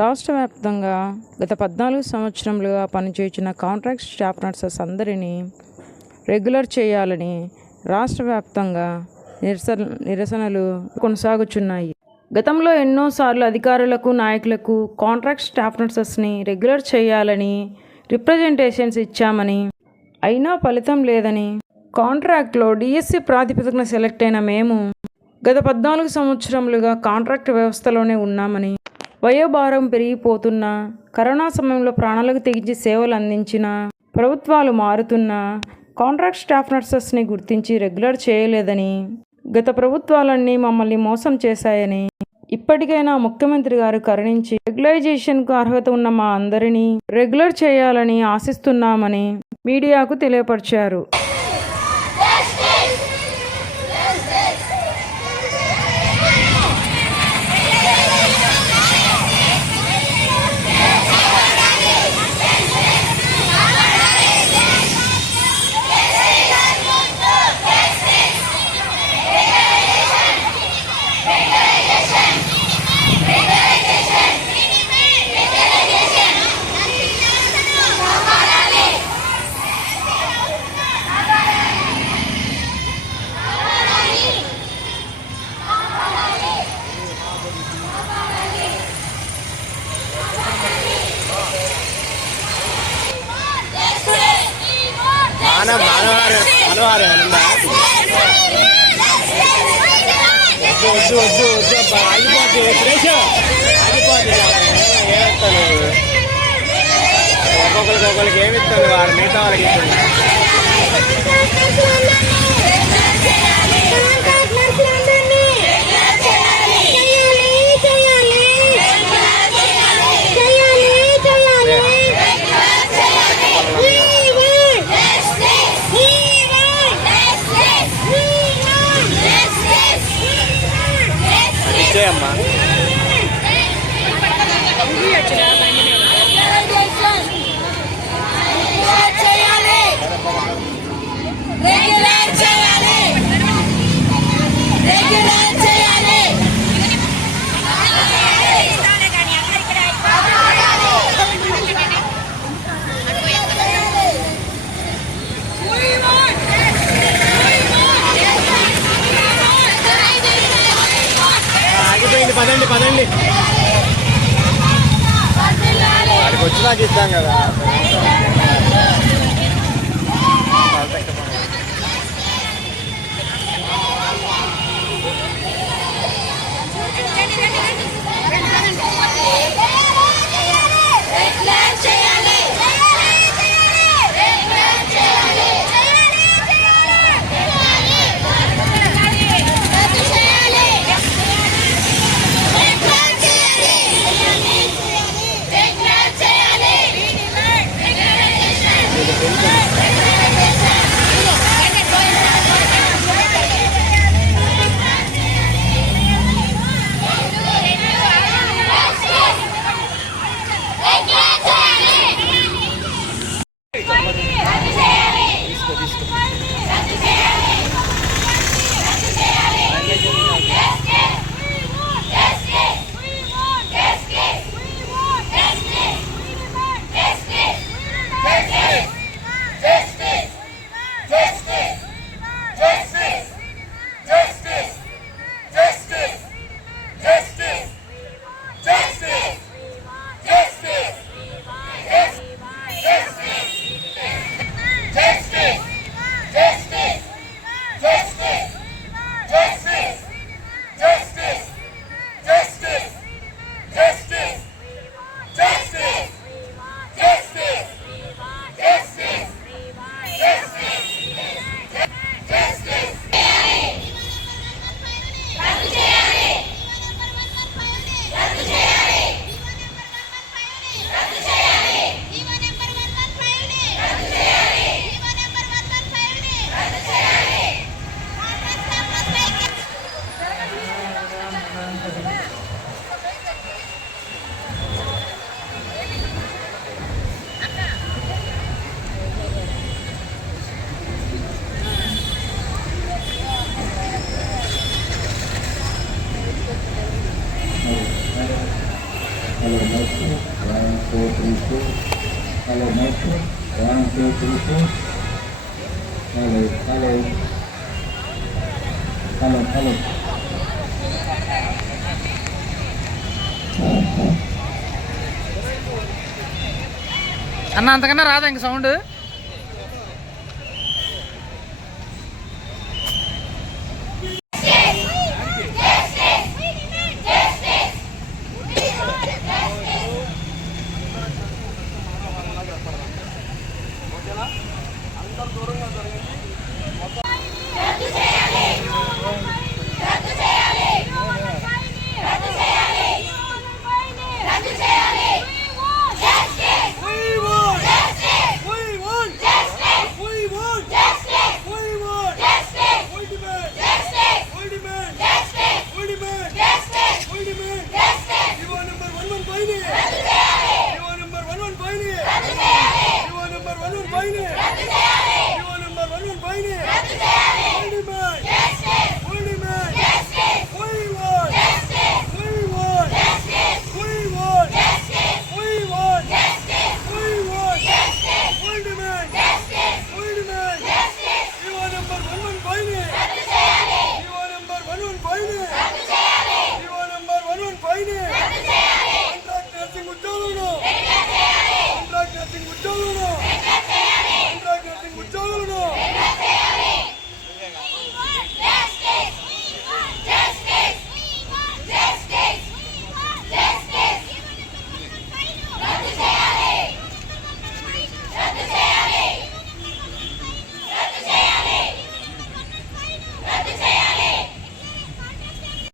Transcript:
రాష్ట్ర వ్యాప్తంగా గత 14 సంవత్సరములుగా పనిచేసిన కాంట్రాక్ట్ స్టాఫ్ నర్సెస్ అందరినీ రెగ్యులర్ చేయాలని రాష్ట్ర వ్యాప్తంగా నిరసనలు కొనసాగుచున్నాయి. గతంలో ఎన్నోసార్లు అధికారులకు, నాయకులకు కాంట్రాక్ట్ స్టాఫ్ నర్సెస్ని రెగ్యులర్ చేయాలని రిప్రజెంటేషన్స్ ఇచ్చామని, అయినా ఫలితం లేదని, కాంట్రాక్ట్లో డిఎస్సి ప్రాతిపదికన సెలెక్ట్ అయిన మేము గత 14 సంవత్సరములుగా కాంట్రాక్ట్ వ్యవస్థలోనే ఉన్నామని, వయోభారం పెరిగిపోతున్న, కరోనా సమయంలో ప్రాణాలకు తెగించి సేవలు అందించిన ప్రభుత్వాలు మారుతున్నా కాంట్రాక్ట్ స్టాఫ్ నర్సెస్ని గుర్తించి రెగ్యులర్ చేయలేదని, గత ప్రభుత్వాలన్నీ మమ్మల్ని మోసం చేశాయని, ఇప్పటికైనా ముఖ్యమంత్రి గారు కరుణించి రెగ్యులైజేషన్కు అర్హత ఉన్న మా అందరినీ రెగ్యులర్ చేయాలని ఆశిస్తున్నామని మీడియాకు తెలియపరిచారు. ఒక్కొక్కరికి ఏమి ఇస్తుంది వారు మిగతా వాళ్ళకి ఇస్తున్నారు. ఇచ్చేయమ్మా. పదండి పదండి, వాడికి వచ్చి నాకు ఇస్తాం కదా. terus. Halo. అన్న అంతకన్నా రాదా ఇంక సౌండ్? Number 1 on